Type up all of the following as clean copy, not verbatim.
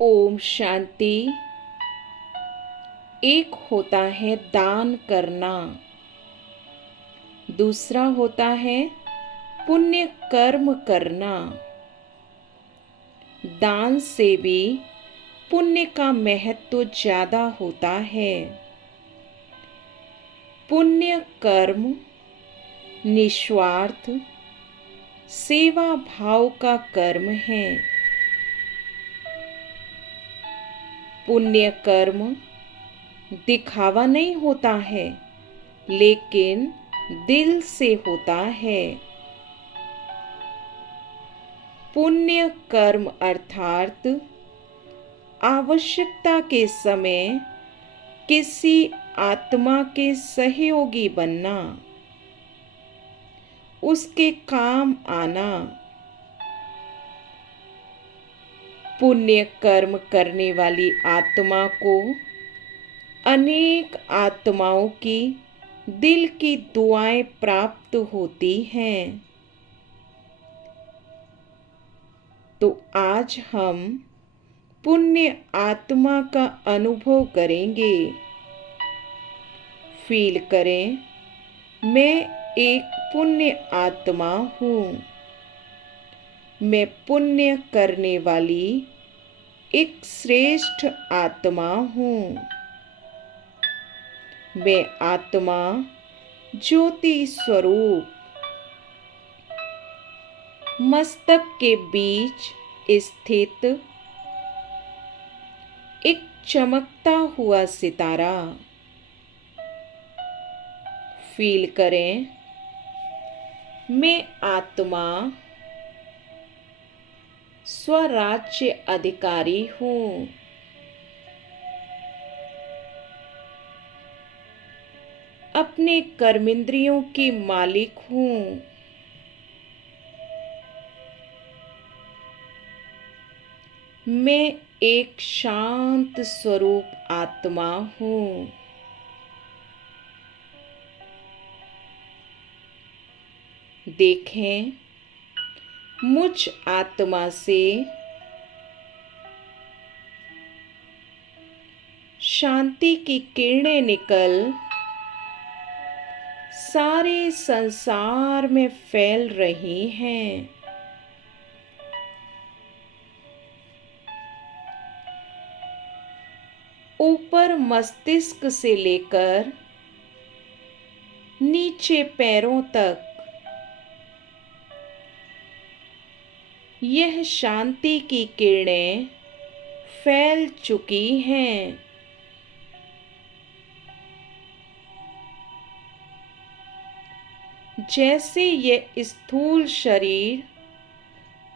ओम शांति। एक होता है दान करना, दूसरा होता है पुण्य कर्म करना। दान से भी पुण्य का महत्व ज्यादा होता है। पुण्य कर्म निस्वार्थ सेवा भाव का कर्म है। पुण्य कर्म दिखावा नहीं होता है, लेकिन दिल से होता है। पुण्य कर्म अर्थात आवश्यकता के समय किसी आत्मा के सहयोगी बनना, उसके काम आना। पुण्य कर्म करने वाली आत्मा को अनेक आत्माओं की दिल की दुआएं प्राप्त होती हैं। तो आज हम पुण्य आत्मा का अनुभव करेंगे। फील करें, मैं एक पुण्य आत्मा हूँ। मैं पुण्य करने वाली एक श्रेष्ठ आत्मा हूँ। मैं आत्मा ज्योति स्वरूप मस्तक के बीच स्थित एक चमकता हुआ सितारा। फील करें, मैं आत्मा स्वराज्य अधिकारी हूँ। अपने कर्मेंद्रियों की मालिक हूँ। मैं एक शांत स्वरूप आत्मा हूँ। देखें, मुझ आत्मा से शांति की किरणें निकल सारे संसार में फैल रही हैं। ऊपर मस्तिष्क से लेकर नीचे पैरों तक यह शांति की किरणें फैल चुकी हैं। जैसे यह स्थूल शरीर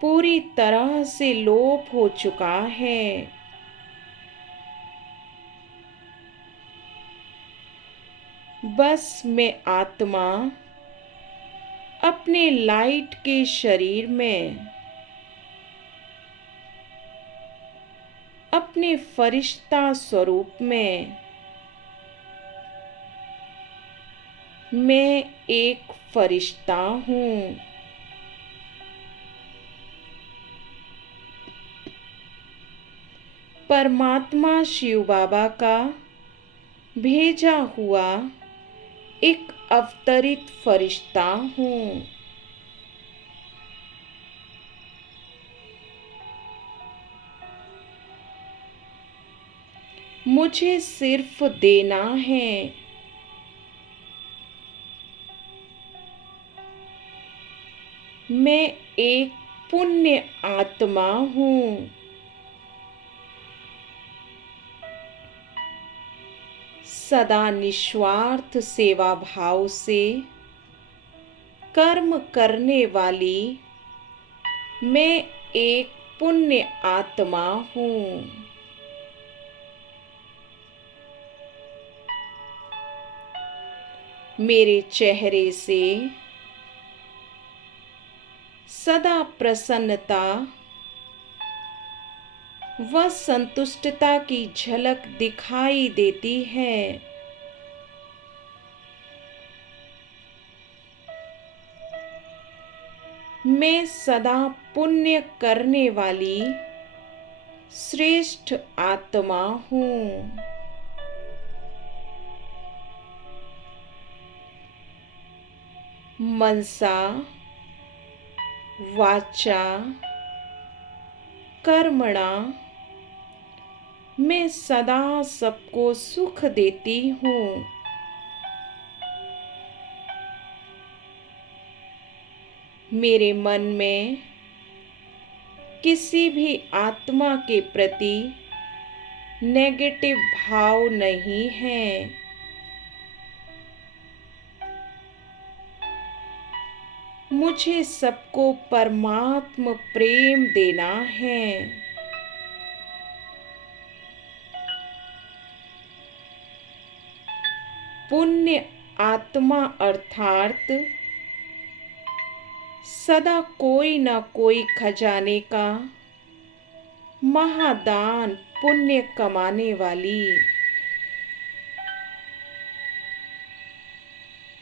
पूरी तरह से लोप हो चुका है, बस मैं आत्मा अपने लाइट के शरीर में अपने फरिश्ता स्वरूप में मैं एक फरिश्ता हूँ। परमात्मा शिव बाबा का भेजा हुआ एक अवतरित फरिश्ता हूँ। मुझे सिर्फ देना है। मैं एक पुण्य आत्मा हूँ। सदा निस्वार्थ सेवा भाव से कर्म करने वाली मैं एक पुण्य आत्मा हूँ। मेरे चेहरे से सदा प्रसन्नता व संतुष्टता की झलक दिखाई देती है। मैं सदा पुण्य करने वाली श्रेष्ठ आत्मा हूँ। मनसा वाचा कर्मणा मैं सदा सबको सुख देती हूँ। मेरे मन में किसी भी आत्मा के प्रति नेगेटिव भाव नहीं है। मुझे सबको परमात्म प्रेम देना है। पुण्य आत्मा अर्थात सदा कोई न कोई खजाने का महादान पुण्य कमाने वाली,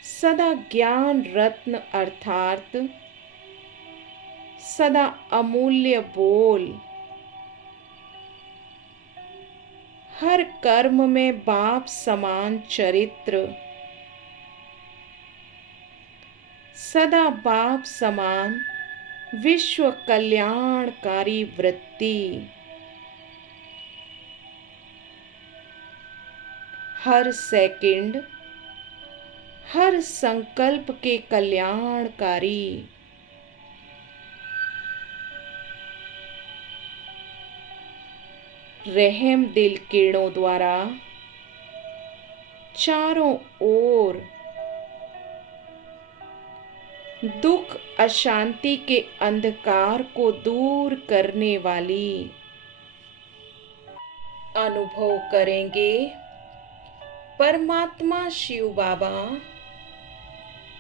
सदा ज्ञान रत्न अर्थात सदा अमूल्य बोल, हर कर्म में बाप समान चरित्र, सदा बाप समान विश्व कल्याणकारी वृत्ति, हर सेकंड हर संकल्प के कल्याणकारी, रहम दिल किरणों द्वारा चारों ओर दुख अशांति के अंधकार को दूर करने वाली। अनुभव करेंगे परमात्मा शिव बाबा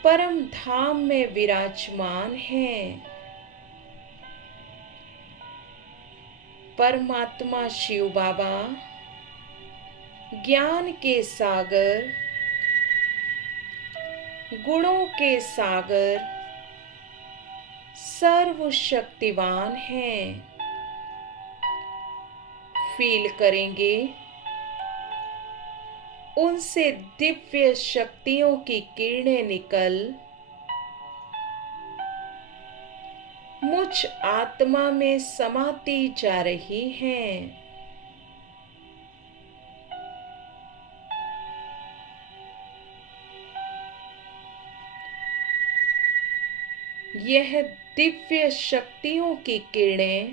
परम धाम में विराजमान हैं। परमात्मा शिव बाबा ज्ञान के सागर, गुणों के सागर, सर्वशक्तिवान हैं। फील करेंगे उनसे दिव्य शक्तियों की किरणें निकल मुझ आत्मा में समाती जा रही हैं। यह दिव्य शक्तियों की किरणें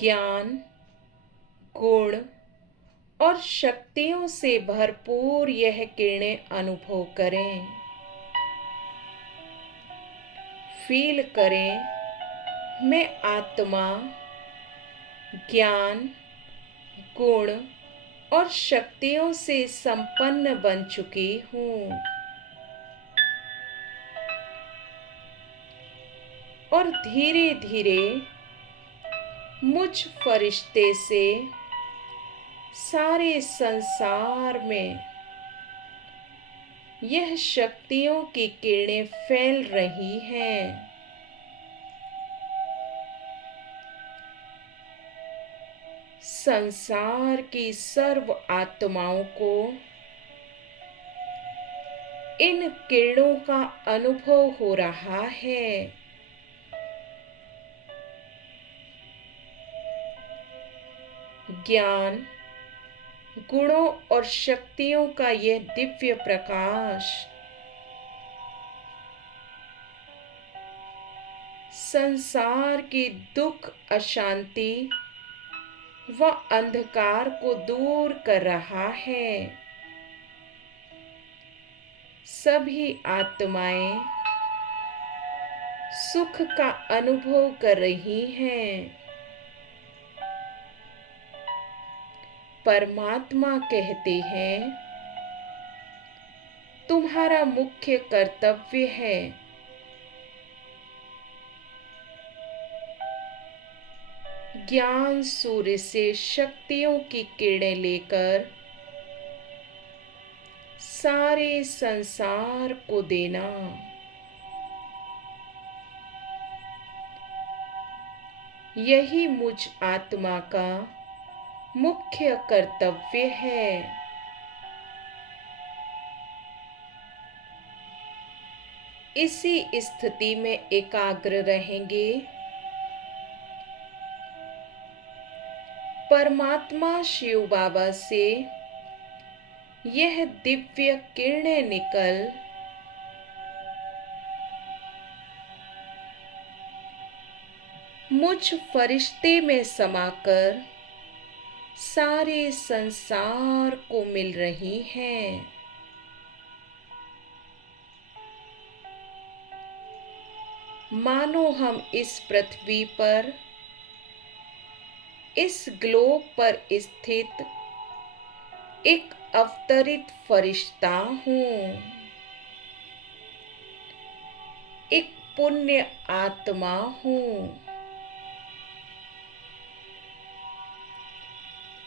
ज्ञान, गुण और शक्तियों से भरपूर यह किरणें अनुभव करें। फील करें मैं आत्मा ज्ञान, गुण और शक्तियों से संपन्न बन चुकी हूँ और धीरे धीरे मुझ फरिश्ते से सारे संसार में यह शक्तियों की किरणें फैल रही हैं। संसार की सर्व आत्माओं को इन किरणों का अनुभव हो रहा है। ज्ञान, गुणों और शक्तियों का यह दिव्य प्रकाश संसार की दुख, अशांति व अंधकार को दूर कर रहा है। सभी आत्माएं सुख का अनुभव कर रही हैं। परमात्मा कहते हैं तुम्हारा मुख्य कर्तव्य है ज्ञान सूर्य से शक्तियों की किरणें लेकर सारे संसार को देना। यही मुझ आत्मा का मुख्य कर्तव्य है। इसी स्थिति में एकाग्र रहेंगे। परमात्मा शिव बाबा से यह दिव्य किरणें निकल मुझ फरिश्ते में समाकर सारे संसार को मिल रही हैं। मानो हम इस पृथ्वी पर, इस ग्लोब पर स्थित एक अवतरित फरिश्ता हूँ, एक पुण्य आत्मा हूँ।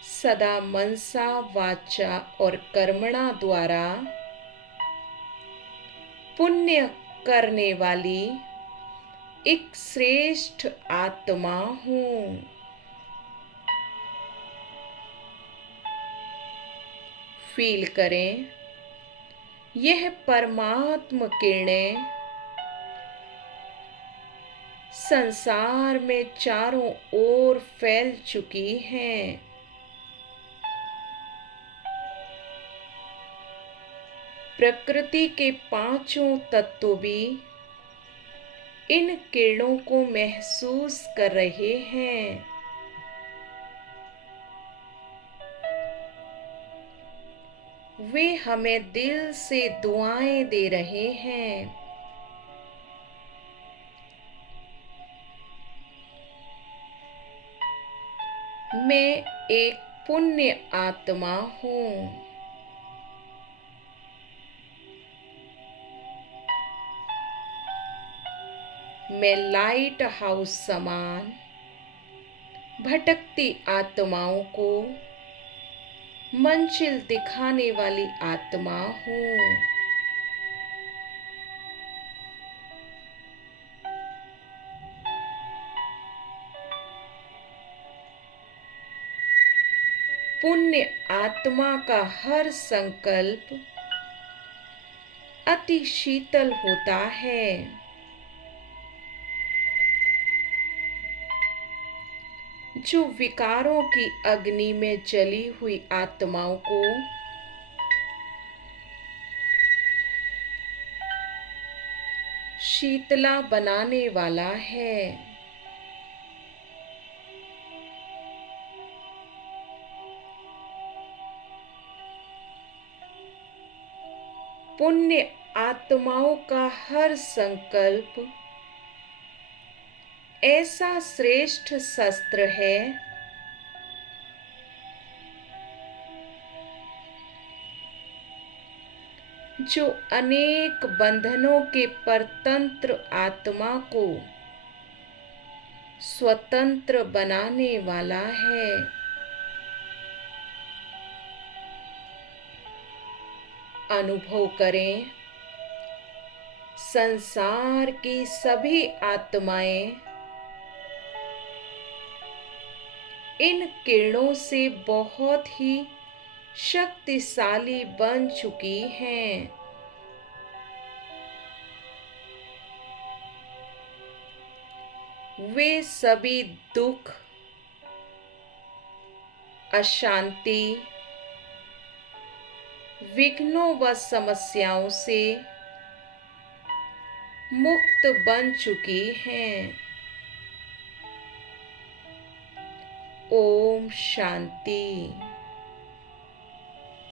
सदा मनसा वाचा और कर्मणा द्वारा पुण्य करने वाली एक श्रेष्ठ आत्मा हूँ। फील करें, यह परमात्म किरणें संसार में चारों ओर फैल चुकी हैं। प्रकृति के पांचों तत्व भी इन किरणों को महसूस कर रहे हैं। वे हमें दिल से दुआएं दे रहे हैं। मैं एक पुण्य आत्मा हूँ। मैं लाइट हाउस समान भटकती आत्माओं को मंजिल दिखाने वाली आत्मा हूँ। पुण्य आत्मा का हर संकल्प अति शीतल होता है। जो विकारों की अग्नि में जली हुई आत्माओं को शीतला बनाने वाला है। पुण्य आत्माओं का हर संकल्प ऐसा श्रेष्ठ शस्त्र है जो अनेक बंधनों के परतंत्र आत्मा को स्वतंत्र बनाने वाला है। अनुभव करें, संसार की सभी आत्माएं इन किरणों से बहुत ही शक्तिशाली बन चुकी हैं। वे सभी दुख, अशांति, विघ्नों व समस्याओं से मुक्त बन चुकी हैं। ओम शांति।